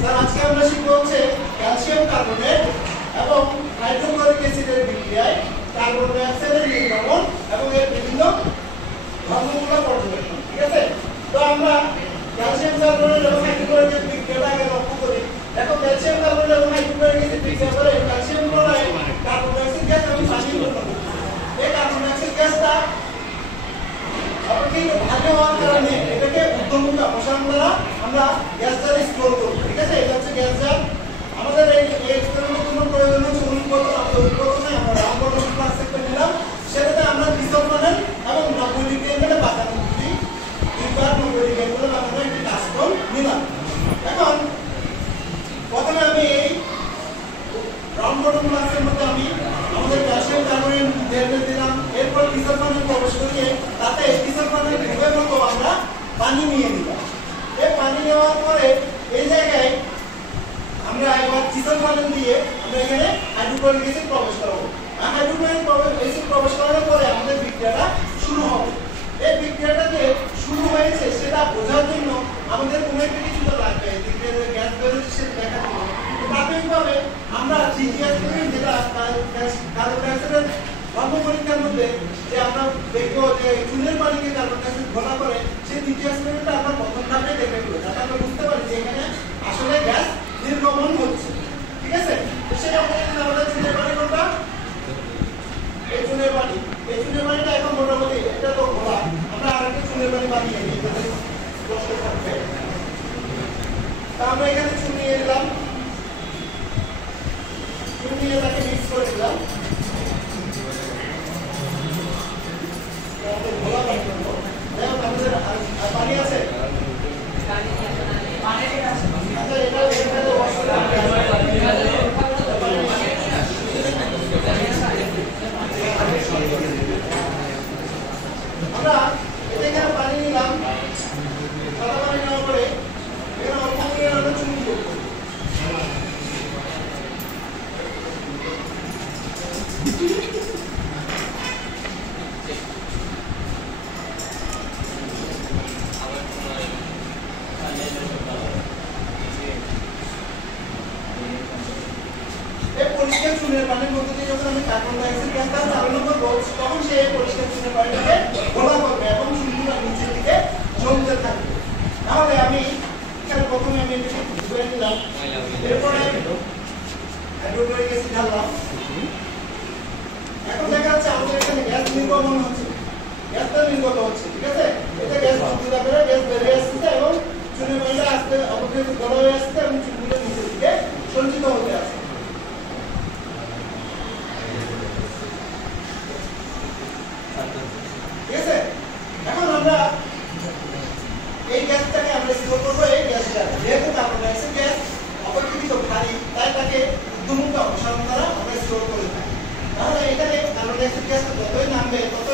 Sir আজকে আমরা শিখবো হচ্ছে ক্যালসিয়াম কার্বনেট এবং হাইড্রোক্লোরিক অ্যাসিডের বিক্রিয়ায় কার্বন ডাই অক্সাইডের নির্গমন এবং এর বিভিন্ন ধর্মগুলো পর্যবেক্ষণ। ঠিক আছে, তো আমরা ক্যালসিয়াম কার্বনেট এবং হাইড্রোক্লোরিক অ্যাসিড বিক্রিয়াটা আগে লক্ষ্য করি। দেখো ক্যালসিয়াম কার্বনেট এবং হাইড্রোক্লোরিক অ্যাসিড বিক্রিয়া করে calcium chloride carbon die oxide gas এবং পানি উৎপন্ন করে। এই কার্বন ডাই অক্সাইড গ্যাসটা অপেক্ষাকৃত ভারী হওয়ার কারণে এটাকে ঊর্ধ্বমুখী অপসারণ দ্বারা আমরা গ্যাস জারে স্টোর করব। ঠিক আছে, এটা হচ্ছে গ্যাস জার। আমাদের এই এক্সপেরিমেন্টের জন্য প্রয়োজন হচ্ছে অনুপাতনে আমরা রামবর্ধন ক্লাস একটা নিলাম, সেটাতে আমরা পিস্তল প্যানেল এবং 90 ডিগ্রি অ্যাঙ্গেলে বাঁকানো দুইবার 90 ডিগ্রি অ্যাঙ্গেলে বাঁকানো একটি কাস্টম নিলাম। এখন প্রথমে আমি এই রামবর্ধন ক্লাসের মধ্যে আমি আমাদের ক্যালসিয়াম কার্বনেট ঢেলে দিলাম, এরপর পিস্তল প্যানেল প্রবেশ করিয়ে তাতে পিস্তল প্যানেল ঢোকার মতো আমরা পানি নিয়ে নিলাম। এই পানি নেওয়ার পরে এই জায়গায় আমরা এবার পিস্তল প্যানেল দিয়ে আমরা এখানে হাইড্রোক্লোরিক অ্যাসিড প্রবেশ করাবো। হাইড্রোক্লোরিক অ্যাসিড প্রবেশ করানোর পরে আমাদের বিক্রিয়াটা শুরু হবে। এই বিক্রিয়াটা যে শুরু হয়েছে সেটা বোঝার জন্য আমাদের কোনো একটা কিছু তো লাগবে, গ্যাস বেরোচ্ছে সেটা দেখার জন্য। প্রাথমিকভাবে আমরা দ্বিতীয় এক্সপেরিমেন্ট যেটা কার্বন ডাই অক্সাইডের ধর্ম পরীক্ষার মধ্যে যে আমরা দেখবো যে চুনের পানিকে কার্বন ডাই অক্সাইড ঘোলা করে, সেই দ্বিতীয় এক্সপেরিমেন্টটা আমরা প্রথম ধাপে দেখে ফেলবো, যাতে আমরা বুঝতে পারি যে এখানে আসলে গ্যাস নির্গমন হচ্ছে। ঠিক আছে, তো সেটা আমাদের চুনের পানি কোনটা? এই চুনের পানি। এই চুনের পানিটা এখন মোটামুটি এটা তো ঘোলা, আমরা আরেকটা চুনের পানি বানিয়ে নিই যাতে স্পষ্ট থাকবে। তা আমরা এখানে চুন নিয়ে নিলাম, চুন নিয়ে তাকে মিক্স করে দিলাম। ঘোলা পানি করবো, আমাদের পানি আছে, আচ্ছা এটা আমরা এখানে পানি নিলাম, সাদা পানি নেওয়ার পরে এখানে অল্প করে আমরা চুন করবো। পরিষ্কার চুনের পানির মধ্যে দিয়ে যখন আমি কার্বন ডাই অক্সাইড গ্যাসটা চালনা করবো, তখন সে পরিষ্কার চুনের পানিটাকে ঘোলা করবে এবং চুনগুলো নিচের দিকে জমতে থাকবে। তাহলে আমি এখানে প্রথমে আমি এটাকে ধুয়ে নিলাম, এরপরে হাইড্রোক্লোরিক অ্যাসিড ঢাললাম। এখন দেখা যাচ্ছে আমাদের এখানে গ্যাস নির্গমন হচ্ছে, গ্যাসটা নির্গত হচ্ছে। ঠিক আছে, এটা গ্যাস বন্ধ করে গ্যাস বেরিয়ে আসছে এবং চুনের পানিটা আস্তে অপেক্ষাকৃত ঘোলা হয়ে আসছে এবং চুনগুলো নিচের দিকে সঞ্চিত হতে আছে। ঠিক আছে, এখন আমরা এই গ্যাসটাকে আমরা স্টোর করবো এই গ্যাসটা, যেহেতু কার্বন ডাই অক্সাইড গ্যাস অপেক্ষাকৃত ভারী, তাই তাকে ঊর্ধ্বমুখী অপসারণ দ্বারা আমরা স্টোর করে থাকি। তাহলে এখানে কার্বন ডাই অক্সাইড গ্যাসটা যতই নামবে তত